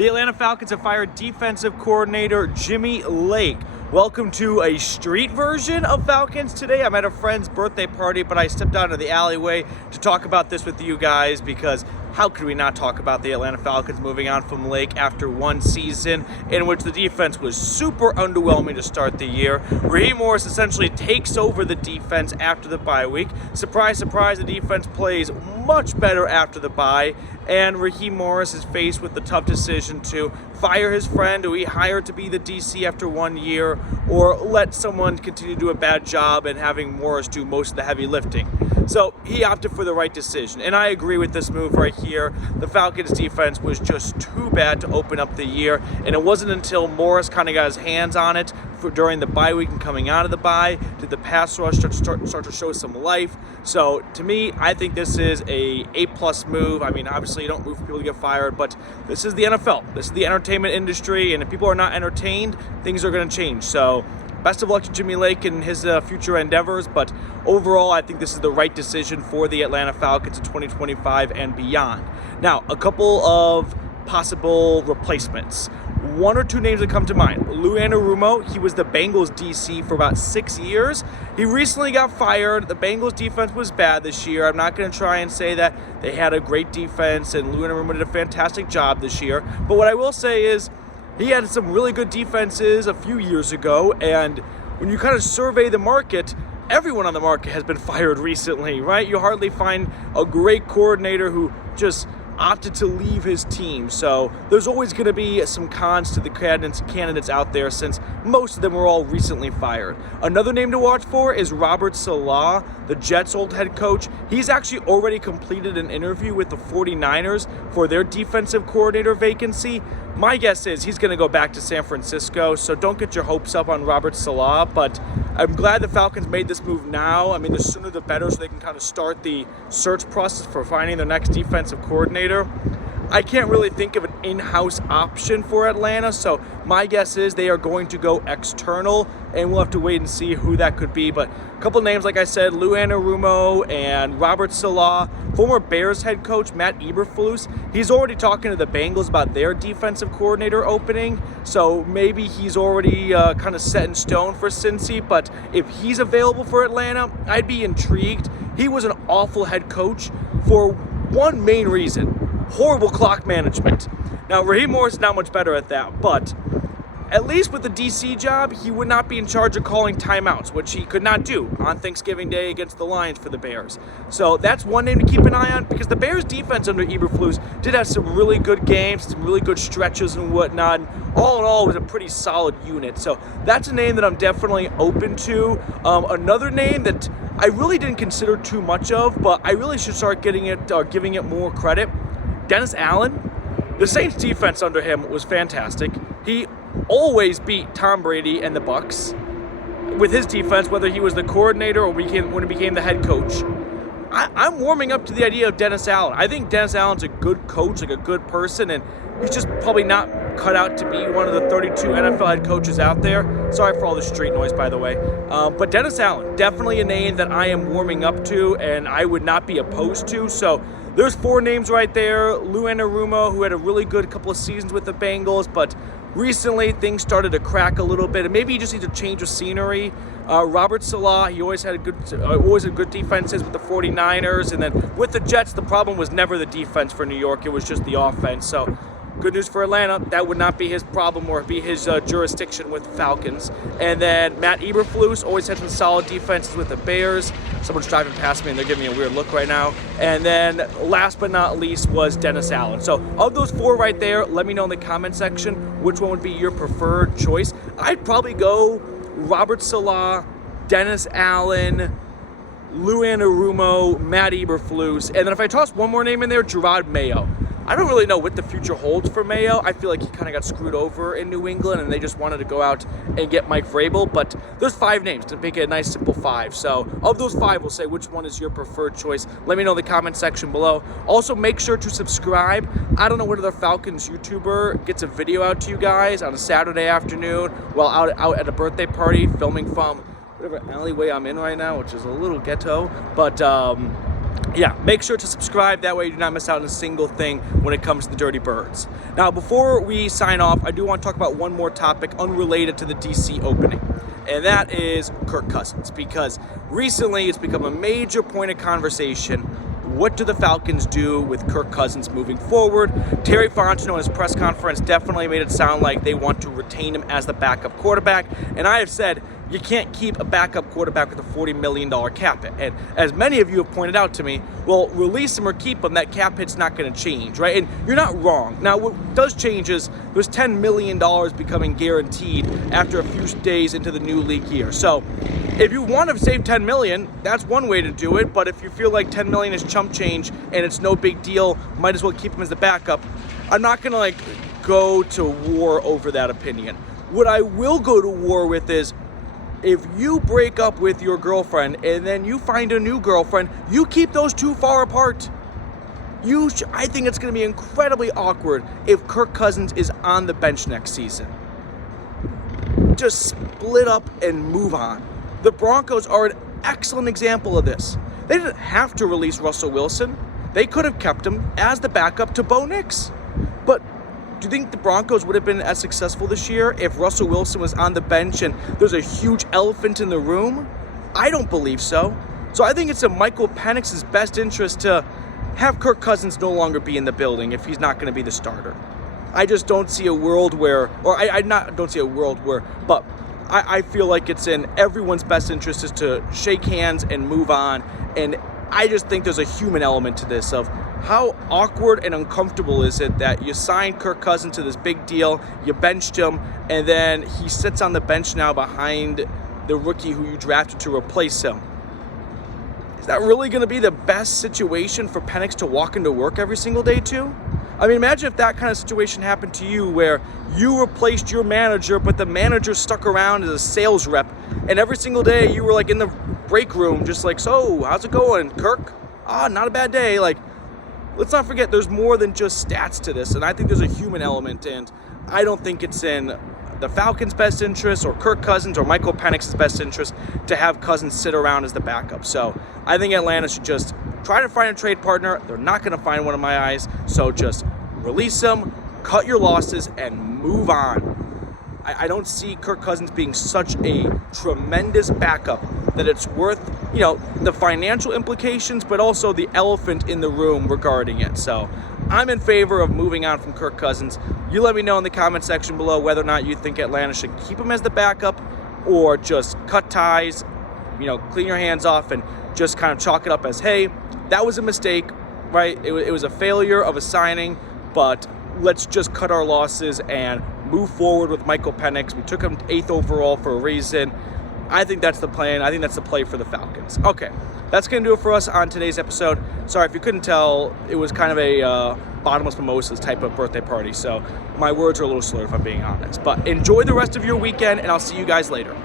The Atlanta Falcons have fired defensive coordinator Jimmy Lake. Welcome to a street version of Falcons today. I'm at a friend's birthday party, but I stepped out into the alleyway to talk about this with you guys because how could we not talk about the Atlanta Falcons moving on from Lake after one season in which the defense was super underwhelming to start the year. Raheem essentially takes over the defense after the bye week. Surprise, surprise, the defense plays much better after the bye, and Raheem is faced with the tough decision to fire his friend who he hired to be the DC after 1 year, or let someone continue to do a bad job and having Morris do most of the heavy lifting. So he opted for the right decision, and I agree with this move right here. The Falcons defense was just too bad to open up the year, and it wasn't until Morris kind of got his hands on it during the bye week and coming out of the bye did the pass rush start to show some life. So to me, I think this is a A+ move. I mean, obviously you don't root for people to get fired, but this is the NFL. This is the entertainment industry, and if people are not entertained, things are going to change. So best of luck to Jimmy Lake and his future endeavors, but overall, I think this is the right decision for the Atlanta Falcons in 2025 and beyond. Now, a couple of possible replacements. One or two names that come to mind. Lou Anarumo, he was the Bengals DC for about 6 years. He recently got fired. The Bengals defense was bad this year. I'm not going to try and say that they had a great defense, and Lou Anarumo did a fantastic job this year. But what I will say is, he had some really good defenses a few years ago, and when you kind of survey the market, everyone on the market has been fired recently, right? You hardly find a great coordinator who just opted to leave his team. So there's always going to be some cons to the candidates out there, since most of them were all recently fired. Another name to watch for is Robert Saleh, the Jets' old head coach. He's actually already completed an interview with the 49ers for their defensive coordinator vacancy. My guess is he's going to go back to San Francisco, so don't get your hopes up on Robert Saleh, but I'm glad the Falcons made this move now. I mean, the sooner the better, so they can kind of start the search process for finding their next defensive coordinator. I can't really think of an in-house option for Atlanta, so my guess is they are going to go external, and we'll have to wait and see who that could be. But a couple names, like I said, Lou Anarumo and Robert Saleh. Former Bears head coach Matt Eberflus, he's already talking to the Bengals about their defensive coordinator opening, so maybe he's already kind of set in stone for Cincy. But if he's available for Atlanta, I'd be intrigued. He was an awful head coach for one main reason: horrible clock management. Now, Raheem is not much better at that, but at least with the DC job, he would not be in charge of calling timeouts, which he could not do on Thanksgiving Day against the Lions for the Bears. So that's one name to keep an eye on, because the Bears defense under Eberflus did have some really good games, some really good stretches and whatnot. And all in all, it was a pretty solid unit. So that's a name that I'm definitely open to. Another name that I really didn't consider too much of, but I really should start giving it more credit: Dennis Allen. The Saints defense under him was fantastic. He always beat Tom Brady and the Bucs with his defense, whether he was the coordinator or when he became the head coach. I'm warming up to the idea of Dennis Allen. I think Dennis Allen's a good coach, like a good person, and he's just probably not cut out to be one of the 32 NFL head coaches out there. Sorry for all the street noise, by the way. But Dennis Allen, definitely a name that I am warming up to and I would not be opposed to. So there's four names right there. Lou Anarumo, who had a really good couple of seasons with the Bengals, but recently things started to crack a little bit, and maybe you just need to change of scenery. Robert Saleh, he always had good defenses with the 49ers, and then with the Jets, the problem was never the defense for New York, it was just the offense. So good news for Atlanta, that would not be his problem or be his jurisdiction with the Falcons. And then Matt Eberflus always had some solid defenses with the Bears. Someone's driving past me and they're giving me a weird look right now. And then last but not least was Dennis Allen. So of those four right there, let me know in the comment section which one would be your preferred choice. I'd probably go Robert Saleh, Dennis Allen, Lou Anarumo, Matt Eberflus, and then if I toss one more name in there, Gerard Mayo. I don't really know what the future holds for Mayo. I feel like he kind of got screwed over in New England and they just wanted to go out and get Mike Vrabel. But there's five names to make it a nice simple five. So of those five, we'll say which one is your preferred choice. Let me know in the comment section below. Also, make sure to subscribe. I don't know what other Falcons YouTuber gets a video out to you guys on a Saturday afternoon while out at a birthday party filming from whatever alleyway I'm in right now, which is a little ghetto. But yeah, make sure to subscribe. That way you do not miss out on a single thing when it comes to the Dirty Birds. Now, before we sign off, I do want to talk about one more topic unrelated to the DC opening, and that is Kirk Cousins, because recently it's become a major point of conversation. What do the Falcons do with Kirk Cousins moving forward? Terry Fontenot in his press conference definitely made it sound like they want to retain him as the backup quarterback, and I have said you can't keep a backup quarterback with a $40 million cap hit. And as many of you have pointed out to me, well, release him or keep him, that cap hit's not going to change, right? And you're not wrong. Now, what does change is there's $10 million becoming guaranteed after a few days into the new league year. So if you want to save $10 million, that's one way to do it. But if you feel like $10 million is chump change and it's no big deal, might as well keep him as the backup. I'm not going to go to war over that opinion. What I will go to war with is, if you break up with your girlfriend and then you find a new girlfriend, you keep those two far apart. I think it's going to be incredibly awkward if Kirk Cousins is on the bench next season. Just split up and move on. The Broncos are an excellent example of this. They didn't have to release Russell Wilson. They could have kept him as the backup to Bo Nix. But do you think the Broncos would have been as successful this year if Russell Wilson was on the bench and there's a huge elephant in the room? I don't believe so. So I think it's in Michael Penix's best interest to have Kirk Cousins no longer be in the building if he's not going to be the starter. I just don't see a world where, but I feel like it's in everyone's best interest is to shake hands and move on. And I just think there's a human element to this of how awkward and uncomfortable is it that you signed Kirk Cousins to this big deal, you benched him, and then he sits on the bench now behind the rookie who you drafted to replace him. Is that really going to be the best situation for Penix to walk into work every single day to? I mean, imagine if that kind of situation happened to you where you replaced your manager, but the manager stuck around as a sales rep, and every single day you were like in the break room just like, so, how's it going, Kirk? Not a bad day. Like, let's not forget there's more than just stats to this, and I think there's a human element, and I don't think it's in the Falcons' best interest or Kirk Cousins or Michael Penix's best interest to have Cousins sit around as the backup. So I think Atlanta should just try to find a trade partner. They're not going to find one in my eyes, so just release them, cut your losses, and move on. I don't see Kirk Cousins being such a tremendous backup that it's worth, the financial implications, but also the elephant in the room regarding it. So I'm in favor of moving on from Kirk Cousins. You let me know in the comment section below whether or not you think Atlanta should keep him as the backup or just cut ties, clean your hands off and just kind of chalk it up as, hey, that was a mistake, right? It was a failure of a signing, but let's just cut our losses and move forward with Michael Penix. We took him 8th overall for a reason. I think that's the plan. I think that's the play for the Falcons. Okay, that's going to do it for us on today's episode. Sorry if you couldn't tell, it was kind of a bottomless mimosas type of birthday party, so my words are a little slurred if I'm being honest. But enjoy the rest of your weekend, and I'll see you guys later.